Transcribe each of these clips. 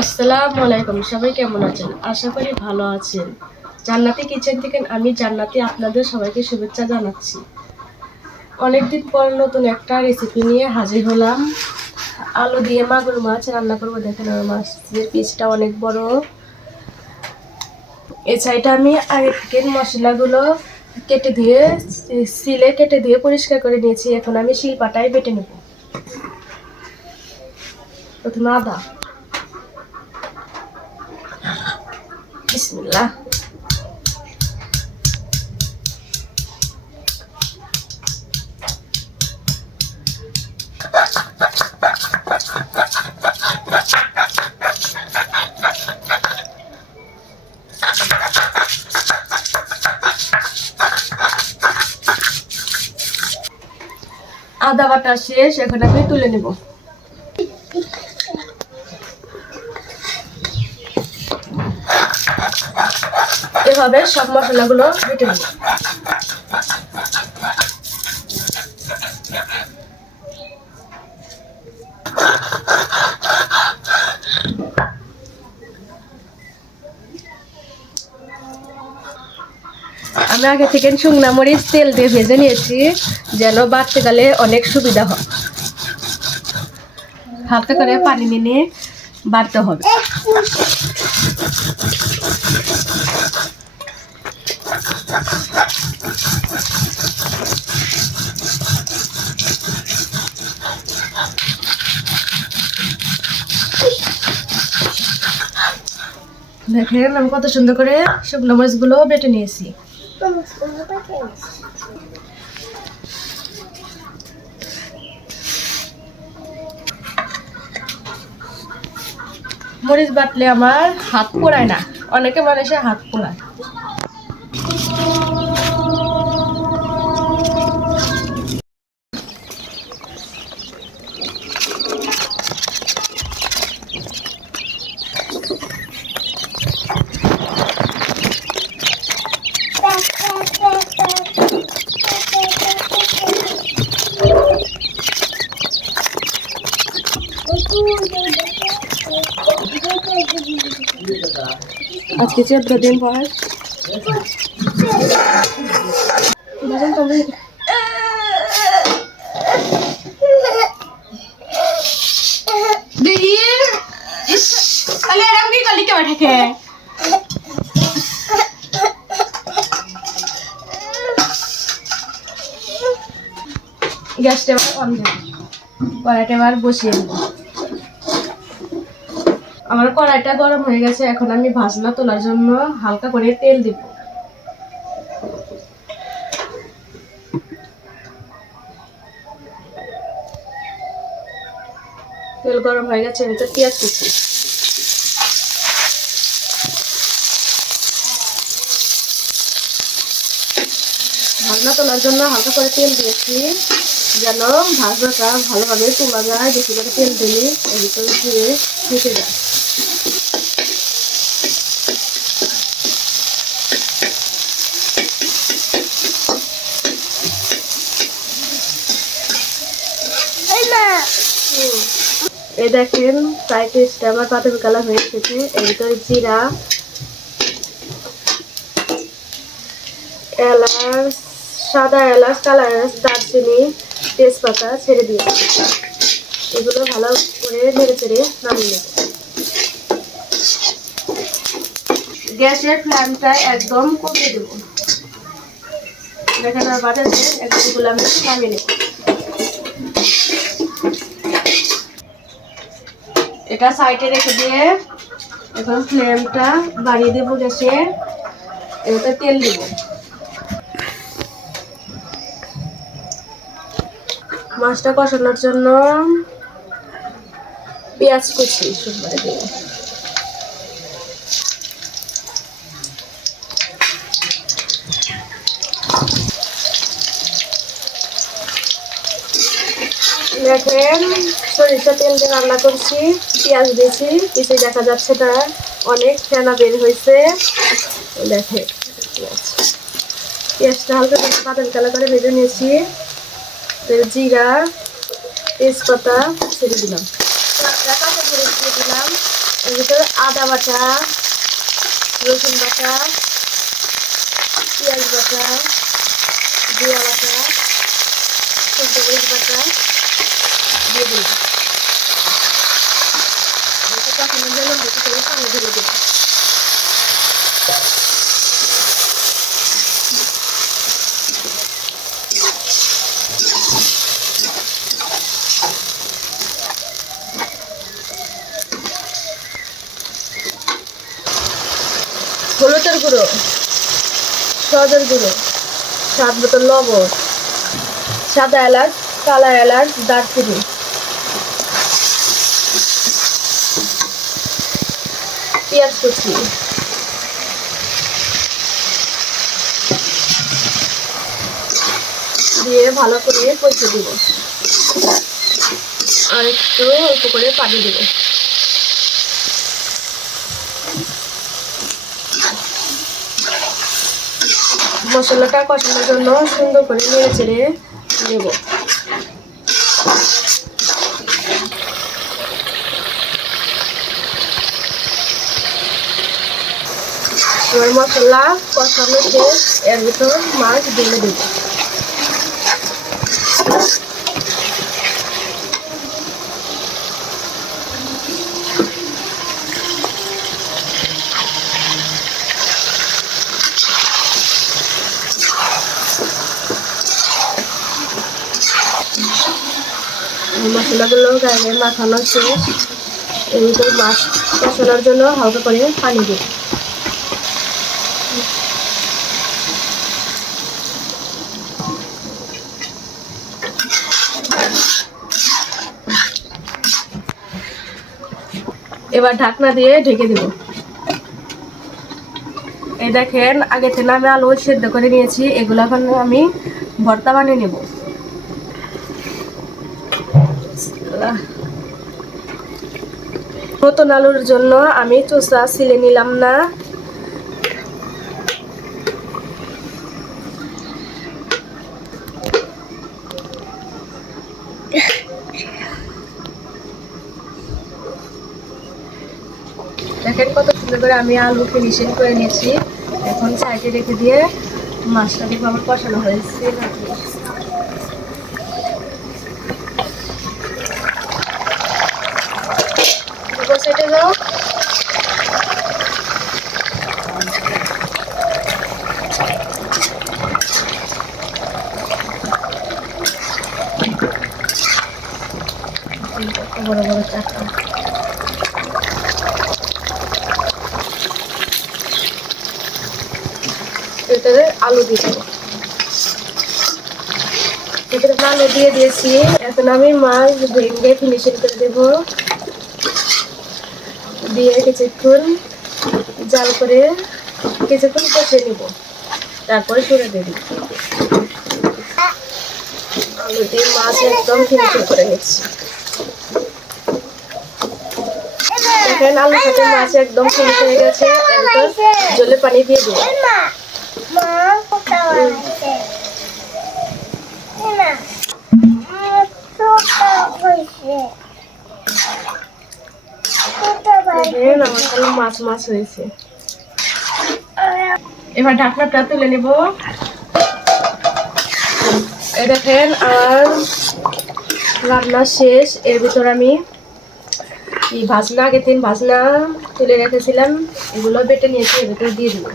আসসালামু আলাইকুম। সবাই কেমন আছেন? আশা করি ভালো আছেন। জান্নাতি কিচেন থেকে আমি জান্নাতি আপনাদের সবাইকে শুভেচ্ছা জানাচ্ছি। অনেকদিন পর নতুন একটা রেসিপি নিয়ে হাজির হলাম। আলু দিয়ে মাগুর মাছ রান্না করবো। দেখেন আমার মাছের পিসটা অনেক বড়। এই সাইডে আমি আগে থেকে মশলাগুলো কেটে ধুয়ে সিলে কেটে ধুয়ে পরিষ্কার করে নিয়েছি। এখন আমি শিলপাটায় বেটে নেব। প্রথমে আদা, বিসমিল্লাহ। আদা বাটা শেষ, এখন আমি তুলে নেব। এভাবে সব মশলাগুলো বেটে নেব। আমি আগে থেকে শুকনা মরিচ তেল দিয়ে ভেজে নিয়েছি, যেন বাটতে গেলে অনেক সুবিধা হয়। হালকা করে পানি নিয়ে বাটতে হবে। দেখেন আমি কত সুন্দর করে শুকনো মরিচগুলো বেটে নিয়েছি। মরিচ বাটলে আমার হাত পোড়ায় না, অনেকে মানুষের হাত পোড়ায়। আজকে 14 দিন পর গ্যাসটা অন করে কড়াইটা এবার বসিয়ে দেব। আমার কড়াইটা গরম হয়ে গেছে, এখন আমি ভাজনা তোলার জন্য হালকা করে তেল দিব। তেল গরম হয়ে গেছে, আমি তো পেঁয়াজ কুচি। ভাজনা তোলার জন্য হালকা করে তেল দিয়েছি, যেন ভাজনাটা ভালোভাবে তোলা যায়। বেশি করে তেল দিলে এর ভিতরে দিয়ে ফেটে যায়। এই দেখেন ফ্রাই পেস্টটা আমার বাদামি কালার হয়ে এসেছে। এর ভিতরে জিরা, এলাচ, সাদা এলাচ, কালা এলাচ, দারচিনি, তেজপাতা ছেড়ে দিয়ে এগুলো ভালো করে নেড়ে চেড়ে নামিয়ে নেব। গ্যাসের ফ্লেমটা একদম কমিয়ে দেব। দেখেন আমার বাটাতে এগুলো আমি নামিয়ে নেব। এটা সাইডে রেখে দিয়ে এখন ফ্লেমটা বাড়িয়ে দেবো গ্যাসের। এতে তেল দিব। মাছটা কষানোর জন্য পেঁয়াজ কুচি সুন্দর দিয়ে দেখেন সরিষা তেল দিয়ে রান্না করছি, পেঁয়াজ দিয়েছি, কিছু দেখা যাচ্ছে না, অনেক ফেনা বের হয়েছে। দেখেন পেঁয়াজটা হালকা করে বাদামি কালার করে ভেজে নিয়েছি। জিরা, তেজপাতা ছেড়ে দিলাম, কাঁচা মরিচ দিয়ে দিলাম। এর ভিতরে আদা বাটা, রসুন বাটা, পেঁয়াজ বাটা, জিরা বাটা, শুকনো মরিচ বাটা দিয়ে দিলাম। কষানোর জন্য বেশি করে পানি ঢেলে দেব। হলুদের গুঁড়ো, সদের গুঁড়ো, স্বাদ মতো লবণ, সাদা এলাচ, কালা এলাচ, দারচিনি, পেঁয়াজ কুচি, দিয়ে ভালো করে কষে দিব। আর একটু অল্প করে পানি দেব। মশলাটা কষানোর জন্য সুন্দর করে নেড়ে চেড়ে দেব। এবার মশলা কষানো শেষ, এর ভিতর মাছ ঢেলে দেব। মশলাগুলো গায়ে মাখানো শেষ, এর ভিতর মাছ কষানোর জন্য হালকা করে পানি দেব। এবার ঢাকনা দিয়ে ঢেকে দেব। এই দেখেন, আগে থেকে আমি আলু সেদ্ধ করে নিয়েছি, এগুলো এখন আমি ভর্তা বানিয়ে নেব। নতুন আলুর জন্য আমি চোষা ছিলে নিলাম না। দেখেন কত সুন্দর করে আমি আলু ফিনিশিং করে নিয়েছি। এখন সাইডে রেখে দিয়ে মাছটা দেখবো আমার কষানো হয়েছে। সাইডে যাও। বড় বড় চাকা ভিতরে আলু দিয়ে দেবো। ভিতরে আলু দিয়ে দিয়েছি, এখন আমি মাছ ভেঙে ফিনিশিং করে দেবো। দিয়ে কিছুক্ষণ জাল করে কিছুক্ষণ কষে নিব, তারপরে সরে দেব। আলু দিয়ে মাছ একদম ফিনিশিং করে নিচ্ছি। দেখেন আলুর সাথে মাছ একদম ফিনিশ হয়ে গেছে। এরপর জলে পানি দিয়ে দেব। আমার মাছ মাছ হয়েছে। এবার ঢাকনাটা তুলে নেব। এই দেখেন আর রান্না শেষ। এর ভিতর আমি ভাজনা, আগে 3 ভাজনা তুলে রেখেছিলাম, এগুলো বেটে নিয়েছি, এর ভিতরে দিয়ে দিব।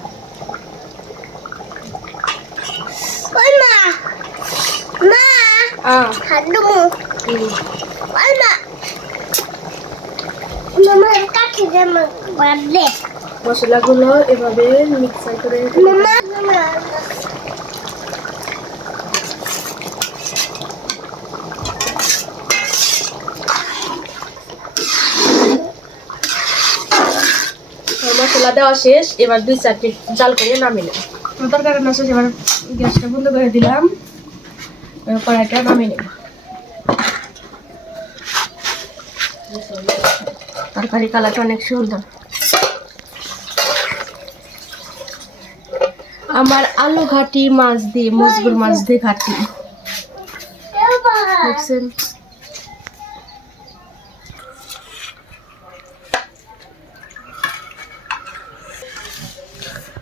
মশলাগুলো এভাবে মিক্সার করে মশলা দেওয়া শেষ। এবার 2-4 মিনিট জাল করে নামিয়ে নেব। তরকারি রান্না শেষ। এবার গ্যাসটা বন্ধ করে দিলাম, কড়াইটা নামিয়ে নেব। তরকারি কালারটা অনেক সুন্দর। আমার আলু ঘাটি মাছ দিয়ে, মজবুর মাছ দিয়ে ঘাটি দেখছেন।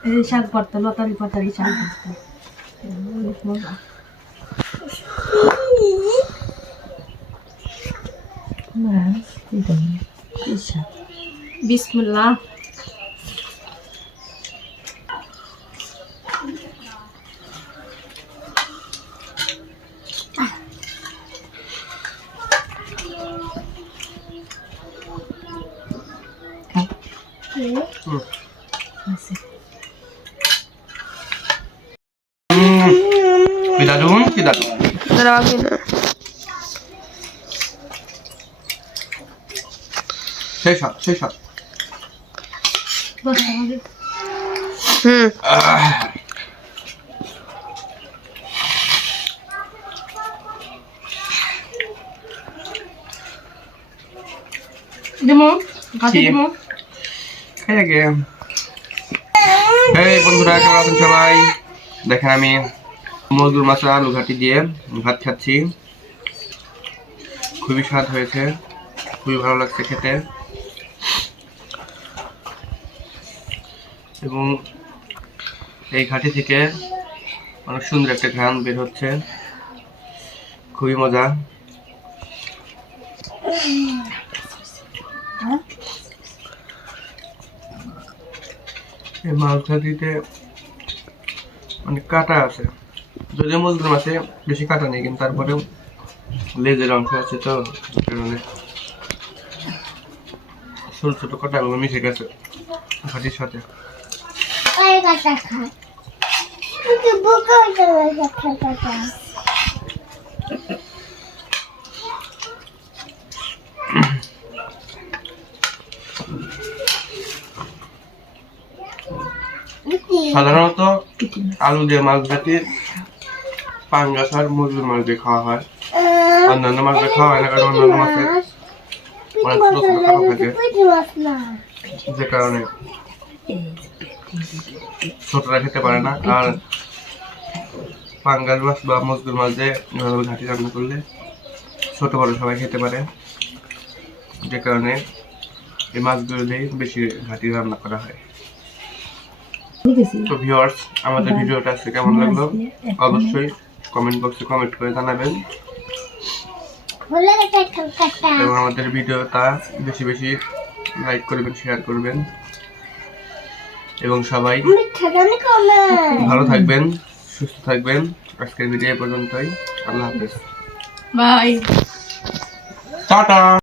এই শাক ভর্তা, লতারি পাতারি শাক ভর্তা অনেক মজা। বিসমিল্লাহ। Cuidado. Droga. Sei shot. দিমু কাটি দিমু। খাই আগে। এই বন্ধুরা, কেমন আছেন সবাই? দেখেন আমি মজুর মাছ আলু ঘাটি দিয়ে ভাত খাচ্ছি। খুবই স্বাদ হয়েছে, খুবই ভালো লাগছে খেতে। এবং এই ঘাটি থেকে অনেক সুন্দর একটা ঘ্রাণ বের হচ্ছে, খুবই মজা। এই মাছ ঘাটিতে অনেক কাটা আছে, যদিও মজুর মাছে বেশি কাটা নেই, কিন্তু তারপরেও লেজের অংশ আছে, তো কারণে ছোট ছোট কাটাগুলো মিশে গেছে ঘাটির সাথে। সাধারণত আলু দিয়ে মাছ ঘাটি পাঙ্গাস আর মজুর মাছ দিয়ে খাওয়া হয়, অন্যান্য মাছ দিয়ে খাওয়া হয় না, কারণ অন্যান্য মাছে অনেক ছোট ছোট কাটা থাকে, যে কারণে ছোটরা খেতে পারে না। আর পাঙ্গাস মাছ বা মজুর মাছ দিয়ে ঘাটি রান্না করলে ছোট বড় সবাই খেতে পারে, যে কারণে এই মাছগুলো দিয়ে বেশি ঘাটি রান্না করা হয়। তো ভিউয়ার্স, আমাদের ভিডিওটা আজকে কেমন লাগলো অবশ্যই কমেন্ট বক্সে কমেন্ট করে জানাবেন, এবং আমাদের ভিডিওটা বেশি বেশি লাইক করবেন, শেয়ার করবেন, এবং সবাই ভালো থাকবেন, সুস্থ থাকবেন। আজকের ভিডিও পর্যন্তই। আল্লাহ হাফেজ, বাই, টাটা।